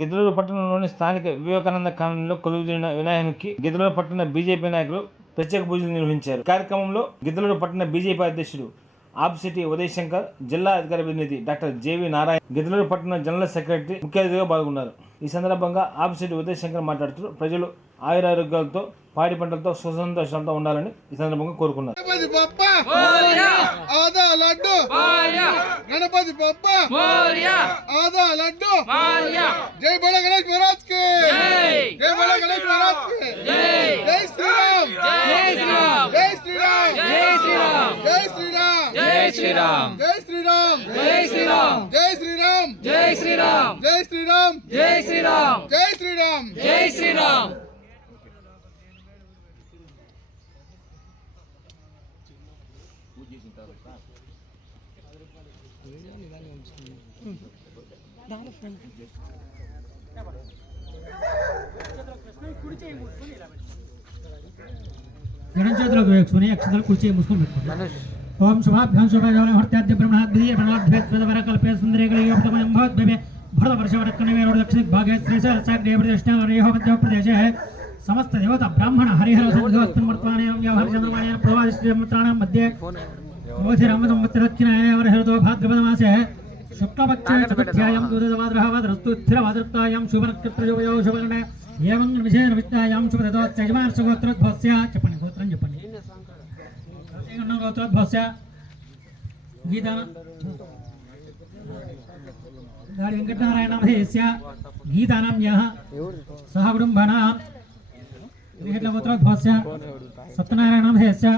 గిద్దలూరు పట్టణంలోని స్థానిక వివేకానంద కాలనీలో కొలువుదీరిన వినాయకునికి గిద్దలూరు పట్టణ బీజేపీ నాయకులు ప్రత్యేక పూజలు నిర్వహించారు. కార్యక్రమంలో గిద్దలూరు పట్టణ బీజేపీ అధ్యక్షుడు ఆబ్సిటీ ఉదయ్ శంకర్, జిల్లా అధికార ప్రతినిధి డాక్టర్ జేవి నారాయణ, గిద్దలూరు పట్టణ జనరల్ సెక్రటరీ ముఖ్య అతిథిగా పాల్గొన్నారు. ఈ సందర్భంగా ఆబ్సిటీ ఉదయ్ శంకర్ మాట్లాడుతూ ప్రజలు ఆయురారోగ్యాలతో పాడి పంటలతో సుసంతోషాలతో ఉండాలని ఈ సందర్భంగా కోరుకున్నారు. गणपति बप्पा आधा लड्डू जय बड़ा गणेश महाराज के जय बड़ा गणेश महाराज के जय श्री राम जय श्री राम जय श्री राम जय श्री राम जय श्री राम जय श्री राम जय श्री राम जय श्री राम जय श्री राम जय श्री राम जय श्री राम जय श्री राम जय श्री राम गणचेतलों को सुने अक्षर कुछ मुस्कुन ओम शुभाभ्यां शुभायों हर्त्याद्य ब्रह्मणाद्वितीय प्रणलाभ्येत प्रदवरकल्पे सुंदरेकलियो प्रथमं भवद्भवे भरतवर्षवरत्कणवे रोडदक्षिण भागे श्रीशैलसाग्रे प्रदेशनारेहो मध्य प्रदेशे है समस्त देवता ब्राह्मण हरिहर संघोस्तन वर्तमाने व्यवहार चंद्रमाने प्रवासित्राणां मध्ये मोधिराम संवत्सरत्किनाय वरहरतो भाद्रपदमासे है शुक्लपक्षे चतुर्थ्यायां दूरदवाद्रहवाद्रस्तु स्थिरवाद्रत्तायां शुभनक्षत्रयोगयो शुभगणे एवं विषयेण वित्तायां शुभदतो यजमानसगोत्रोद्भवस्य चपनि गोत्रं जपनि एवं गोत्रोद्भवस्य गीतान गाडी वेंकटनारायणस्य गीतानां यः सह कुटुम्बानां गोत्रोद्भवस्य सत्यनारायणस्य